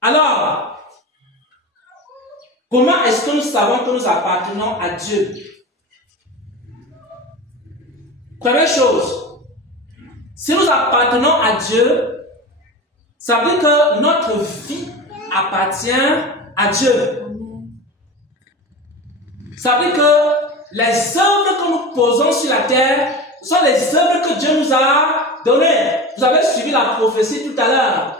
Alors, comment est-ce que nous savons que nous appartenons à Dieu? Première chose, si nous appartenons à Dieu, ça veut dire que notre vie appartient à Dieu. Ça veut dire que les œuvres que nous posons sur la terre sont les œuvres que Dieu nous a données. Vous avez suivi la prophétie tout à l'heure.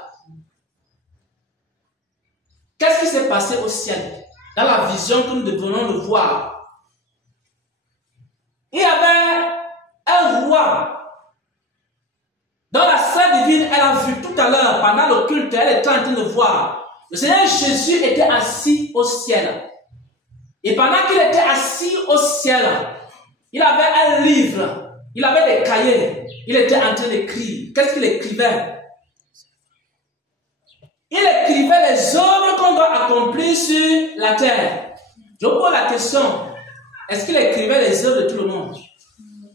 Qu'est-ce qui s'est passé au ciel? Dans la vision que nous devenons le voir. Il y avait un roi. Dans la salle divine, elle a vu tout à l'heure, pendant le culte, elle était en train de voir. Le Seigneur Jésus était assis au ciel. Et pendant qu'il était assis au ciel, il avait un livre, il avait des cahiers, il était en train d'écrire. Qu'est-ce qu'il écrivait? Il écrivait les œuvres qu'on doit accomplir sur la terre. Je vous pose la question, est-ce qu'il écrivait les œuvres de tout le monde?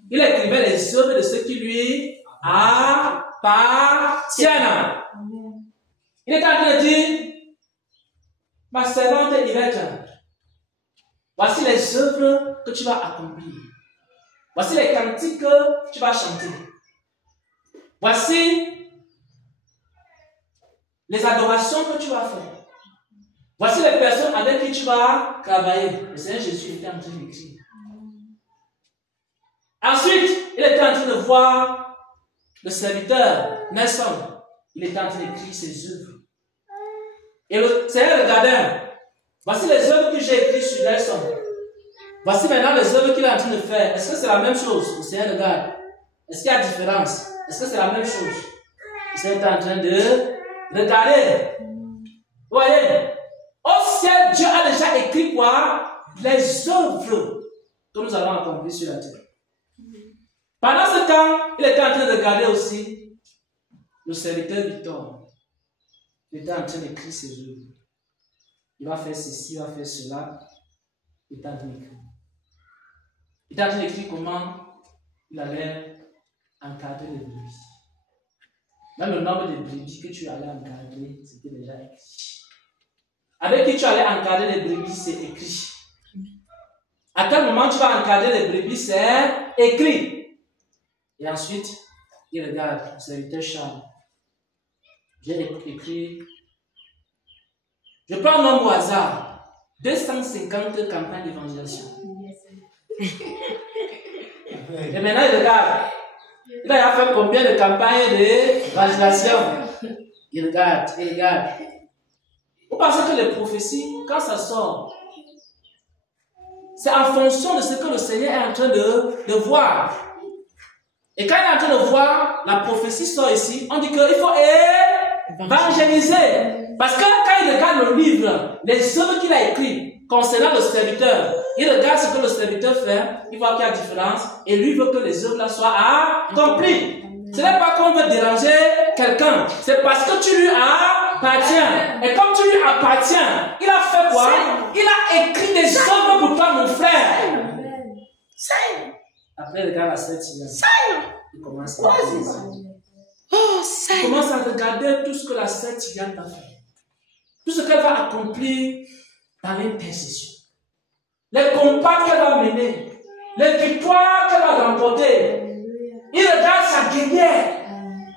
Il écrivait les œuvres de ceux qui lui appartiennent. Il était en train de dire, ma servante Yvette, voici les œuvres que tu vas accomplir. Voici les cantiques que tu vas chanter. Voici les adorations que tu vas faire. Voici les personnes avec qui tu vas travailler. Le Seigneur Jésus était en train d'écrire. Ensuite, il était en train de voir le serviteur, Nelson. Il était en train d'écrire ses œuvres. Et le Seigneur regardait. Voici les œuvres que j'ai écrites sur Nelson. Voici maintenant les œuvres qu'il est en train de faire. Est-ce que c'est la même chose? Le Seigneur regarde. Est-ce qu'il y a différence? Est-ce que c'est la même chose? Le Seigneur est en train de regarder. Vous voyez? Au ciel, Dieu a déjà écrit quoi? Les œuvres que nous allons accomplir sur la terre. Pendant ce temps, il était en train de regarder aussi le serviteur Victor. Il était en train d'écrire ses œuvres. Il va faire ceci, il va faire cela. Il était en train d'écrire. Il était en train d'écrire comment il allait encadrer les brebis. Même le nombre de brebis que tu allais encadrer, c'était déjà écrit. Avec qui tu allais encadrer les brebis, c'est écrit. À quel moment tu vas encadrer les brebis, c'est écrit. Et ensuite, il regarde le serviteur Charles. J'ai écrit. Je prends un nombre au hasard. 250 campagnes d'évangélisation. Et maintenant, il regarde. Il a fait combien de campagnes d'évangélisation? Il regarde, il regarde. Vous pensez que les prophéties, quand ça sort, c'est en fonction de ce que le Seigneur est en train de voir. Et quand il est en train de voir, la prophétie sort ici, on dit qu'il faut évangéliser. Parce que quand il regarde le livre, les œuvres qu'il a écrites concernant le serviteur, il regarde ce que le serviteur fait, il voit qu'il y a différence, et lui veut que les œuvres là soient accomplies. Ce n'est pas qu'on veut déranger quelqu'un, c'est parce que tu lui appartiens. Et comme tu lui appartiens, il a fait quoi? Il a écrit des œuvres pour toi, mon frère. Après, il regarde la septième. Il commence à il commence à regarder tout ce que la septième va faire. Tout ce qu'elle va accomplir dans l'intercession. Les combats qu'elle va mener. Les victoires qu'elle va remporter. Il regarde sa guerrière.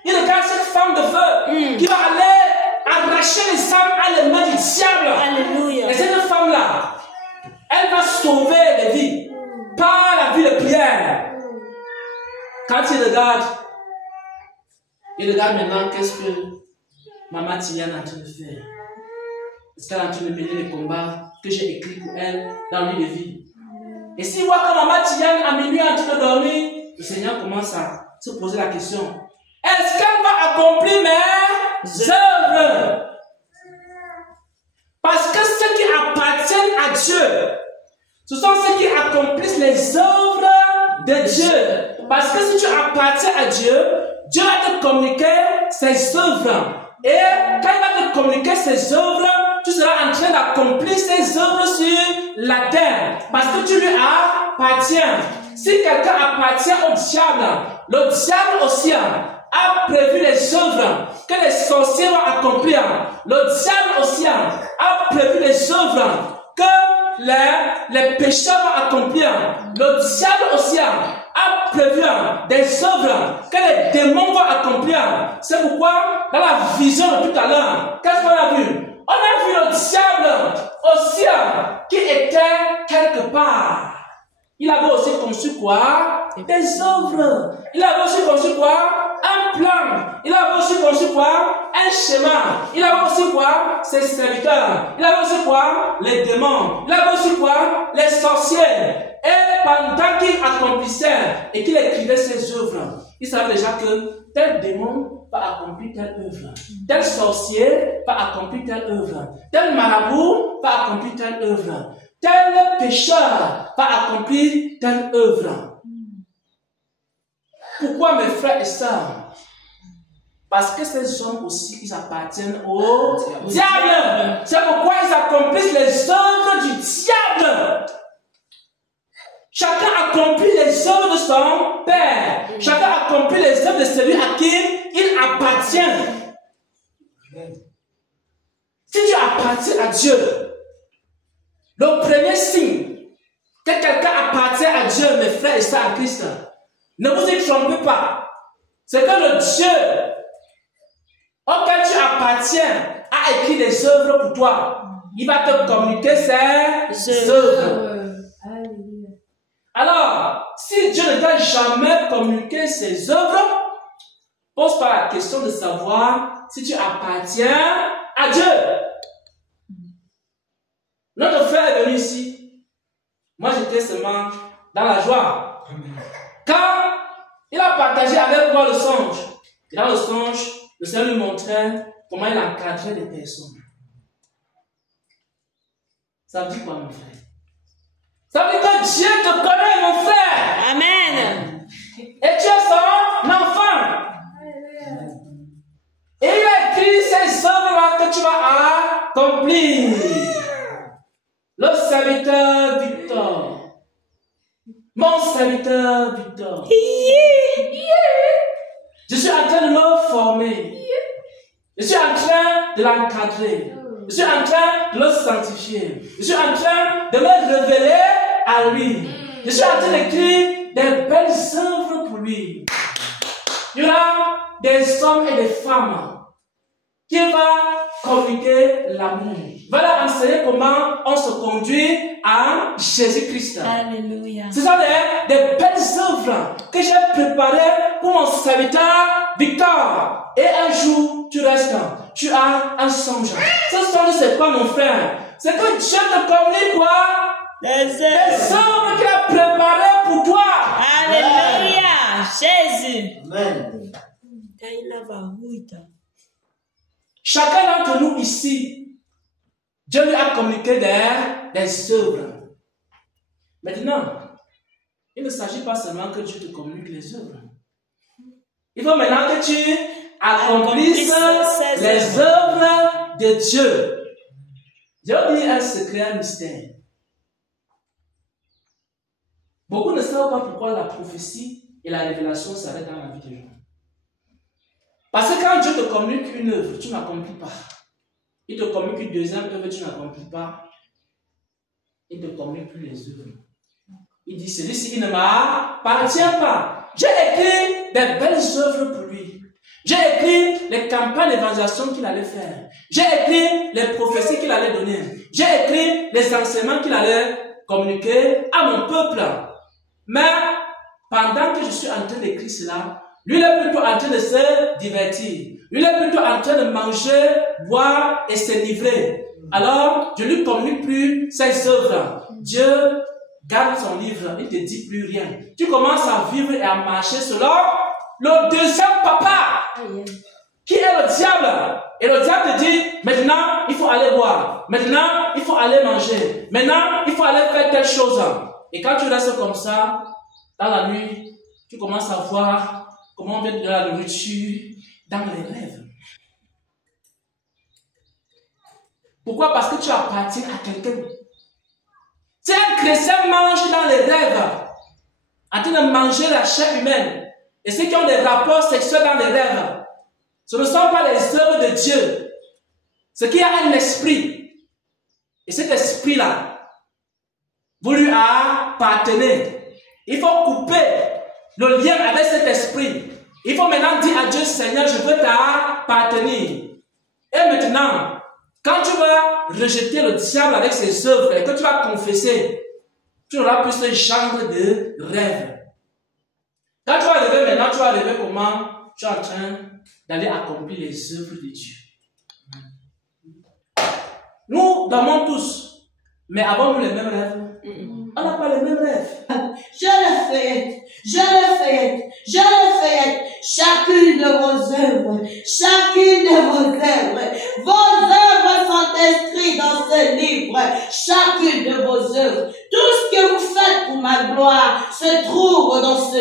Il regarde cette femme de feu qui va aller arracher les âmes à les mains du diable. Alléluia. Et cette femme-là, elle va sauver les vies par la vie de prière. Quand il regarde maintenant qu'est-ce que Maman Tidiane est en train de faire. Est-ce qu'elle est en train de mener les combats que j'ai écrits pour elle dans le livre de vie? Et s'il voit que Maman Tidiane à minuit est en train de dormir, le Seigneur commence à se poser la question. Est-ce qu'elle va accomplir mes œuvres? Parce que ceux qui appartiennent à Dieu, ce sont ceux qui accomplissent les œuvres de Dieu. Parce que si tu appartiens à Dieu, Dieu va te communiquer ses œuvres. Et quand il va te communiquer ses œuvres, tu seras en train d'accomplir ses œuvres sur la terre. Parce que tu lui appartiens. Si quelqu'un appartient au diable, le diable aussi a prévu les œuvres que les sorciers vont accomplir. Le diable aussi a prévu les œuvres que les pécheurs vont accomplir. Le diable aussi a prévu des œuvres que les démons vont accomplir. C'est pourquoi, dans la vision de tout à l'heure, qu'est-ce qu'on a vu? On a vu le diable aussi qui était quelque part. Il avait aussi conçu quoi? Des œuvres. Il avait aussi conçu quoi? Un plan. Il avait aussi conçu quoi? Un schéma. Il avait aussi quoi? Ses serviteurs. Il avait aussi quoi? Les démons. Il avait aussi quoi? Les sorciers. Et pendant qu'il accomplissait et qu'il écrivait ses œuvres, il savait déjà que tel démon va accomplir telle œuvre. Tel sorcier va accomplir telle œuvre. Tel marabout va accomplir telle œuvre. Tel pécheur va accomplir telle œuvre. Pourquoi mes frères et sœurs? Parce que ces hommes aussi, ils appartiennent au diable. C'est pourquoi ils accomplissent les œuvres du diable. Chacun accomplit les œuvres de son Père. Chacun accomplit les œuvres de celui à qui il appartient. Si tu appartiens à Dieu, le premier signe que quelqu'un appartient à Dieu, mes frères et sœurs en Christ, ne vous y trompez pas. C'est que le Dieu auquel tu appartiens a écrit des œuvres pour toi. Il va te communiquer ses œuvres. Alors, si Dieu ne t'a jamais communiqué ses œuvres, pose-toi la question de savoir si tu appartiens à Dieu. Notre frère est venu ici. Moi, j'étais seulement dans la joie. Quand il a partagé avec moi le songe, et dans le songe, le Seigneur lui montrait comment il encadrait les personnes. Ça veut dire quoi, mon frère? Ça veut dire que Dieu te connaît, mon frère. Amen. Et tu es son enfant. Et il a écrit ces œuvres-là que tu vas accomplir. Le serviteur Victor. Mon serviteur Victor. Je suis en train de le former. Je suis en train de l'encadrer. Je suis en train de le sanctifier. Je suis en train de me révéler à lui. Je suis en train d'écrire des belles œuvres pour lui. Il y aura des hommes et des femmes qui vont communiquer l'amour. Il va leur enseigner comment on se conduit en Jésus-Christ. Alléluia. Ce sont des belles œuvres que j'ai préparées pour mon serviteur Victor. Et un jour, tu restes, tu as un songe. Ce songe, c'est quoi, mon frère? C'est que Dieu te communique quoi? Les œuvres qu'il a préparées pour toi. Alléluia. Jésus. Amen. Chacun d'entre nous ici, Dieu lui a communiqué des œuvres. Maintenant, il ne s'agit pas seulement que Dieu te communique les œuvres. Il faut maintenant que tu accomplisses les œuvres de Dieu. J'ai oublié un secret, un mystère. Beaucoup ne savent pas pourquoi la prophétie et la révélation s'arrêtent dans la vie des gens. Parce que quand Dieu te communique une œuvre, tu n'accomplis pas. Il te communique une deuxième œuvre, tu n'accomplis pas. Il ne te communique plus les œuvres. Il dit, celui-ci, il ne m'appartient pas. J'ai écrit des belles œuvres pour lui. J'ai écrit les campagnes d'évangélisation qu'il allait faire. J'ai écrit les prophéties qu'il allait donner. J'ai écrit les enseignements qu'il allait communiquer à mon peuple. Mais pendant que je suis en train d'écrire cela, lui il est plutôt en train de se divertir. Lui il est plutôt en train de manger, boire et s'enivrer. Alors, je ne lui communique plus ses œuvres. Dieu garde son livre, il ne te dit plus rien. Tu commences à vivre et à marcher selon le deuxième papa, qui est le diable. Et le diable te dit, maintenant, il faut aller boire. Maintenant, il faut aller manger. Maintenant, il faut aller faire telle chose. Et quand tu restes comme ça, dans la nuit, tu commences à voir comment on met de la nourriture dans les rêves. Pourquoi? Parce que tu appartiens à quelqu'un. Si un chrétien mange dans les rêves, en train de manger la chair humaine, et ceux qui ont des rapports sexuels dans les rêves, ce ne sont pas les œuvres de Dieu. C'est qu'il y a un esprit. Et cet esprit-là, vous lui appartenez. Il faut couper le lien avec cet esprit. Il faut maintenant dire à Dieu, Seigneur, je veux t'appartenir. Et maintenant, quand tu vas rejeter le diable avec ses œuvres et que tu vas confesser, tu n'auras plus ce genre de rêve. Quand tu vas rêver maintenant, tu vas rêver comment tu es en train d'aller accomplir les œuvres de Dieu. Nous dormons tous, mais avons-nous les mêmes rêves? On n'a pas les mêmes rêves. Je le fais, chacune de vos œuvres, vos œuvres sont inscrites dans ce livre, chacune de vos œuvres. Tout ce que vous faites pour ma gloire se trouve dans ce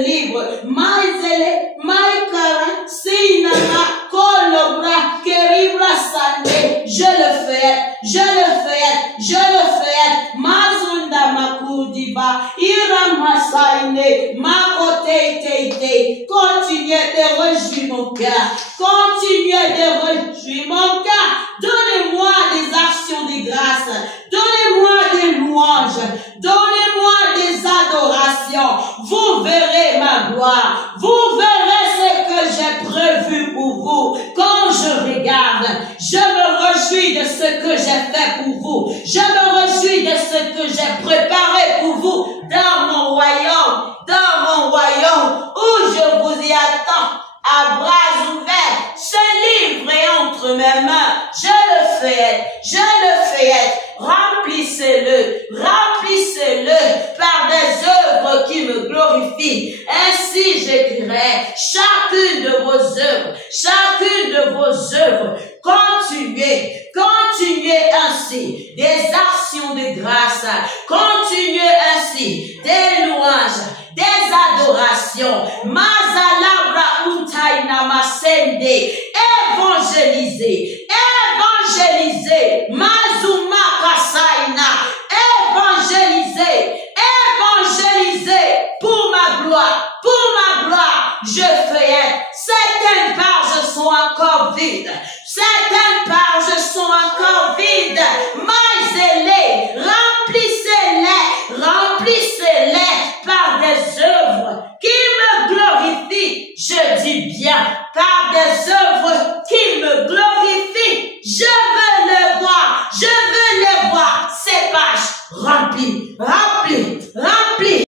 livre, Maïzele, Maïkara, Sinama, Kolobra, Keribra Sande, je le fais, Mazunda Makudiba, Iramasaine, Makote Teite, continuez de réjouir mon cœur, donnez-moi des actions de grâce, donnez-moi des louanges, donnez-moi des adorations, vous verrez ma gloire, vous verrez ce que j'ai prévu pour vous. Quand je regarde, je me réjouis de ce que j'ai fait pour vous, je me réjouis de ce que j'ai préparé pour vous dans mon royaume, où je vous y attends à bras ouverts. Ce livre est entre mes mains, je le fais, remplissez-le par des œuvres qui me glorifient. Ainsi j'écrirai chacune de vos œuvres, continuez ainsi des actions de grâce, continuez ainsi des louanges, des adorations, Mazalabra Utaina Masende, évangélisez, Mazuma Kasaina, évangélisez pour ma gloire, je fais. Certaines pages sont encore vides,